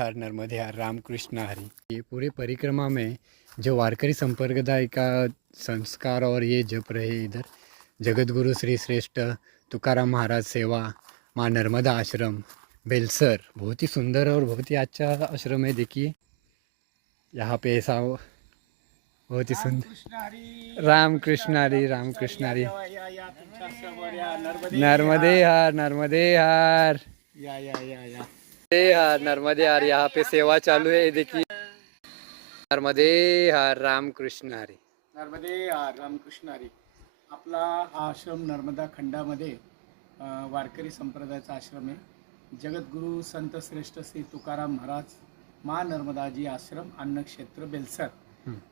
हर नर्मदे हर रामकृष्ण हरि। ये पूरे परिक्रमा में जो वारकरी संप्रदाय का संस्कार और ये जप रहे इधर जगत गुरु श्री श्रेष्ठ तुकाराम महाराज सेवा माँ नर्मदा आश्रम बेलसर, बहुत ही सुंदर और बहुत ही अच्छा आश्रम है। देखिए यहाँ पे ऐसा बहुत ही सुंदर रामकृष्ण हरि रामकृष्ण हरि। नर्मदे हर नर्मदे हर नर्मदे हर। यहाँ पे सेवा चालू है, देखिए नर्मदे हर रामकृष्ण हरि। नर्मदे हर रामकृष्ण हरी। आपला हा आश्रम नर्मदा खंडामध्ये वारकरी संप्रदायाचा आश्रम आहे। जगद्गुरू संत श्रेष्ठ श्री तुकाराम महाराज मा नर्मदाजी आश्रम अन्नक्षेत्र बेलसर,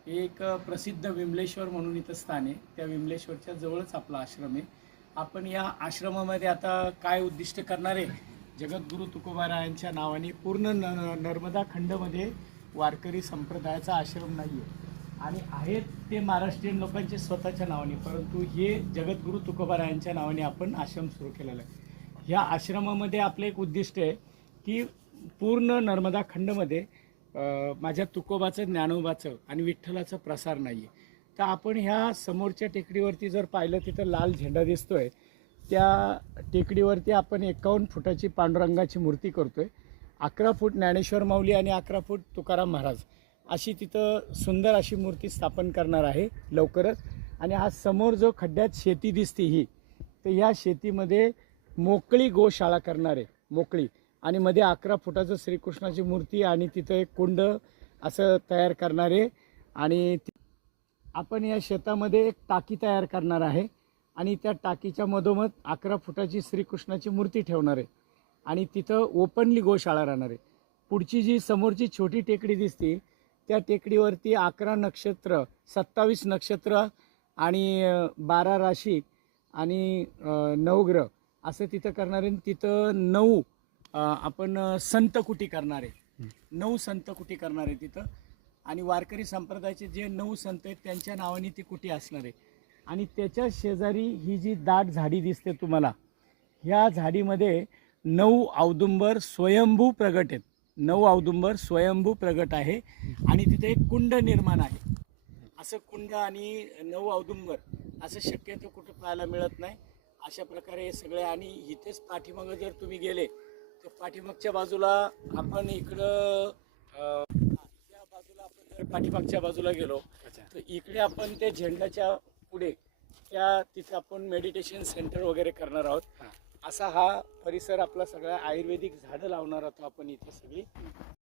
एक प्रसिद्ध विमलेश्वर म्हणून इथं स्थान आहे। त्या विमलेश्वरच्या जवळच आपला आश्रम आहे। आपण या आश्रमामध्ये आता काय उद्दिष्ट करणार आहे, जगद्गुरू तुकोबारायांच्या नावाने पूर्ण नर्मदा खंडमध्ये वारकरी संप्रदायाचा आश्रम नाही आहे आणि आहेत ते महाराष्ट्रीयन लोकांचे स्वतःच्या नावाने, परंतु हे जगद्गुरू तुकोबारायांच्या नावाने आपण आश्रम सुरू केलेला आहे। या आश्रमामध्ये आपलं एक उद्दिष्ट आहे की पूर्ण नर्मदा खंडमध्ये माझ्या तुकोबाचं, ज्ञानोबाचं आणि विठ्ठलाचा प्रसार नाही आहे। तर आपण ह्या समोरच्या टेकडीवरती जर पाहिलं तिथं लाल झेंडा दिसतोय, त्या टेकडीवरती आपण 51 फुटाची पांडुरंगाची मूर्ती करतोय। 11 फूट ज्ञानेश्वर माऊली आणि 11 फूट तुकाराम महाराज अशी तिथं सुंदर अशी मूर्ती स्थापन करणार आहे लवकरच। आणि हा समोर जो खड्ड्यात शेती दिसते ही, तर ह्या शेतीमध्ये मोकळी गोशाळा करणार आहे, मोकळी। आणि मध्ये 11 फुटाचं श्रीकृष्णाची मूर्ती आणि तिथं एक कुंड असं तयार करणार आहे। आणि आपण या शेतामध्ये एक टाकी तयार करणार आहे आणि त्या टाकीच्या मधोमध 11 फुटाची श्रीकृष्णाची मूर्ती ठेवणार आहे आणि तिथं ओपनली गोशाळा राहणार आहे। पुढची जी समोरची छोटी टेकडी दिसते त्या टेकडीवरती 11 नक्षत्र, 27 नक्षत्र आणि 12 राशी आणि 9 ग्रह असं तिथं करणार आहे। तिथं 9 आपण संतकुटी करणार आहे, 9 संतकुटी करणार आहे तिथं। आणि वारकरी संप्रदायाचे जे 9 संत आहेत त्यांच्या नावाने ती कुटी असणार आहे। आणि त्याच्या शेजारी ही जी दाट झाडी दिसते तुम्हाला, ह्या झाडीमध्ये 9 औदुंबर स्वयंभू प्रगट आहेत, 9 औदुंबर स्वयंभू प्रगट आहे। आणि तिथे एक कुंड निर्माण आहे। असं कुंड आणि 9 औदुंबर असं शक्यतो कुठं पाहायला मिळत नाही। अशा प्रकारे हे सगळे, आणि इथेच पाठीमागं जर तुम्ही गेले तर पाठीमागच्या बाजूला आपण इकडं या बाजूला आपण जर पाठीमागच्या बाजूला गेलो तर इकडे आपण ते झेंड्याच्या पुढे त्या तिथे आपण मेडिटेशन सेंटर वगैरे करणार आहोत। असा हा परिसर आपला सगळा आयुर्वेदिक झाडं लावणार आहोत आपण इथे सगळी।